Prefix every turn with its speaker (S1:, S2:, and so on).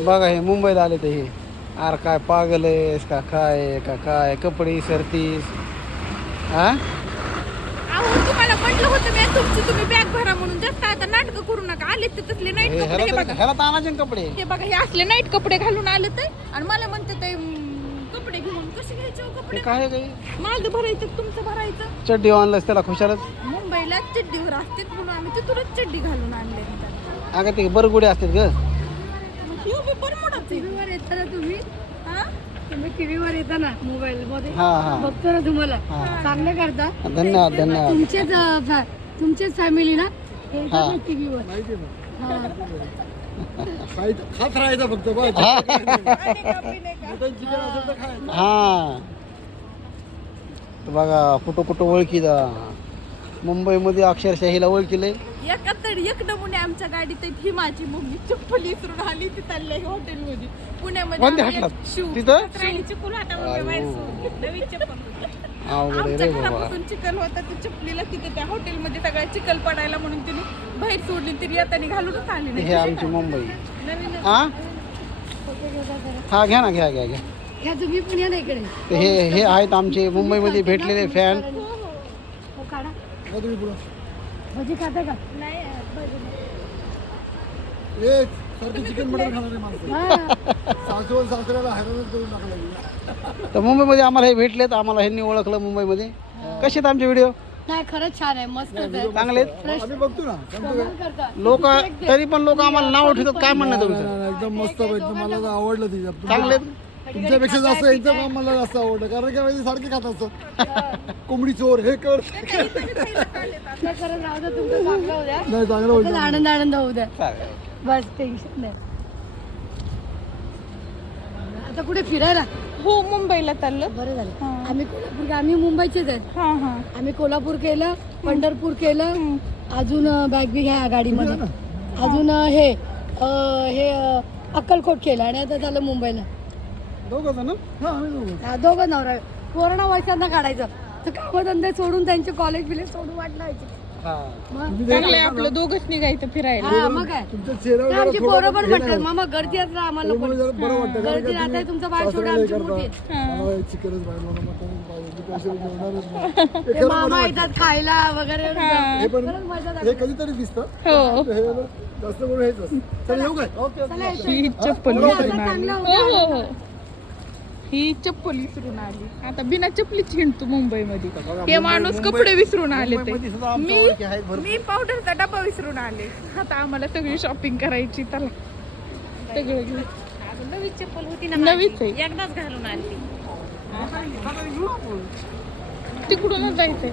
S1: बघा हे मुंबईत आले तर हे. अरे काय पागल आहेस का काय का काय कपडे सरतीस. हा
S2: तुम्हाला म्हटलं होतं मी तुमची तुम्ही बॅग भरा म्हणून. जास्त आता नाटक करू नका. आले तर तसले नाईट
S1: हे
S2: कपडे
S1: ह्याला
S2: हे
S1: तर-
S2: बघा
S1: ह्याला तानाचे ना कपडे.
S2: हे बघा हे असले नाईट कपडे घालून आले ते. आणि मला म्हणते ते "हम्म, कपडे घेऊन कसे घ्यायचे हो
S1: हे
S2: कपडे
S1: काय आहे काही?
S2: माझं भरायचं तुमचं भरायचं.
S1: चड्डी आणलंस त्याला खुशालच?
S2: मुंबईला चड्डीवर असते म्हणून आम्ही तिथूनच चड्डी घालून आणले.
S1: अगं ते बरगुडे असतात ग.
S2: बरमोडाच
S3: टीव्हीवर येता ना तुम्ही?
S2: हा?
S3: तुम्ही टीव्हीवर येता ना मोबाईल मध्ये
S1: हा हा.
S3: बघतो ना तुम्हाला.
S1: हा.
S3: चांगलं करता.
S1: धन्यवाद धन्यवाद.
S3: तुमचेच अं, फॅ- तुमचेच फॅमिली ना? हे. येतात ना? टीव्हीवर
S4: खात राहायचं फक्त बस.
S1: हा.
S4: चिकन असेल तर खायचं
S1: हा. तर बघा कुठं कुठं ओळखीदा मुंबईमध्ये अक्षरशः हिला ओळखीलंय
S2: एका तर एक नमुने आमच्या गाडीत आहेत. ही माझी मम्मी चप्पल विसरून आली ती चालली हॉटेलमध्ये. पुण्यामध्ये
S1: कोणत्या
S2: आम्ही
S1: हाटलात?
S2: shoe-
S1: तिथं?
S2: बाहेर सोडली. नवीन चप्पल होती.
S1: अवघड आहे
S2: आमच्या
S1: रे बाबा.
S2: घरापासून चिकल होता. ती चपलीला तिथे त्या हॉटेलमध्ये सगळ्या चिकल पडायला म्हणून तिने बाहेर सोडली. तरी येताना घालूनच आली नाही.
S1: हे आमची मुंबई.
S2: नवीन
S1: हा हा घ्या ना घ्या घ्या. घ्या
S3: ह्या तुम्ही पण या ना इकडे.
S1: तर हे हे आहेत आमचे मुंबईमध्ये भेटलेले फॅन
S3: हो काढा.
S4: का तुम्ही पुढं.
S3: भजी खाता का?
S4: ए सारखी चिकन मटन खाणारे माणसं.
S3: हा.
S4: सासू आणि सासऱ्याला हैराणच करून टाकलं
S1: तर मुंबईमध्ये आम्हाला हे भेटलेत आम्हाला ह्यांनी ओळखलं मुंबईमध्ये. कसे आहेत आमचे व्हिडिओ
S3: नाही खरंच छान आहे मस्त आहे.
S1: चांगले आहेत.
S4: आम्ही बघतो ना सांगतो काय
S1: लोक तरी पण लोक आम्हाला नाव ठेवतात काय म्हणणं
S4: नाही,
S1: तुमचं?
S4: नाही, नाही, एकदम मस्त एकदम मला तर आवडलं तिच्या
S1: चांगले
S4: तुमच्यापेक्षा जास्त यांचं काम मला जास्त आवडलं कारण काय माहिती सारखे खात असतात कोंबडी चोर हे कर. नाही चांगलं होईल.
S3: आनंद आनंद होऊ द्या. बस टेन्शन नाही. आता कुठे फिरायला?
S2: हो मुंबईला चाललं.
S3: बरं झालं. आम्ही कोल्हापूर आम्ही मुंबईचेच आहेत.
S2: हा हा.
S3: आम्ही कोल्हापूर केलं पंढरपूर केलं अजून बॅग बी घ्या गाडीमध्ये. अजून अं, हे अं, हे अं, अक्कलकोट केलं आणि आता झालं मुंबईला.
S1: दोघं जण
S4: हा, आम्ही दोघं.
S3: हा, दोघं नवरा कोरोना वर्षांना काढायचं. तर कामधंदे सोडून त्यांचे कॉलेज बिलेज सोडून
S1: हा.
S3: मग
S2: चांगलं आपलं दोघच निघायचं फिरायला.
S3: हा मग काय?
S4: तुमच्या चेहऱ्यावर
S3: तर
S4: जरा
S3: आमची
S4: थोडं
S3: पोरं पण
S4: हे
S3: म्हणतात. मामा गर्दी असलं आम्हाला
S4: त्यामुळे जरा
S3: पण
S4: बरं वाटतं कारण
S3: गर्दी तुमचा बाळ
S4: सासऱ्याला
S3: आमची मोठी
S4: करता.
S3: आहे.
S4: मला चिकनच पाहिजे मला मटनच पाहिजे मी पैसे मिळणारच नाही. हे
S3: ते
S4: खरं
S3: मामा
S4: बरं
S3: येतात खायला वगैरे.
S4: हे. पण
S3: खरंच मजा
S4: हे
S3: लागते.
S4: कधीतरी दिसतं.
S2: हो.
S4: हे जास्त करून हेच असतं. चल येऊ काय? ओके
S3: चला येतो.
S2: ही चप्पल.
S3: आता चांगलं
S2: हो. हो हो. ही चप्पल विसरून आली. आता बिना चप्पलीच हिंडतो मुंबईमध्ये. हे माणूस कपडे विसरून आले ते.
S1: मुंबईमध्ये सुद्धा आमच्या
S2: मी
S1: ओळखी आहेत भरपूर.
S2: मी पावडरचा डबा विसरून आले. आता आम्हाला सगळी शॉपिंग करायची त्याला सगळं घेऊ.
S3: नवीन चप्पल होती ना
S2: नवीच आहे.
S3: एकदाच घालून आली
S2: तिकडूनच जायचंय.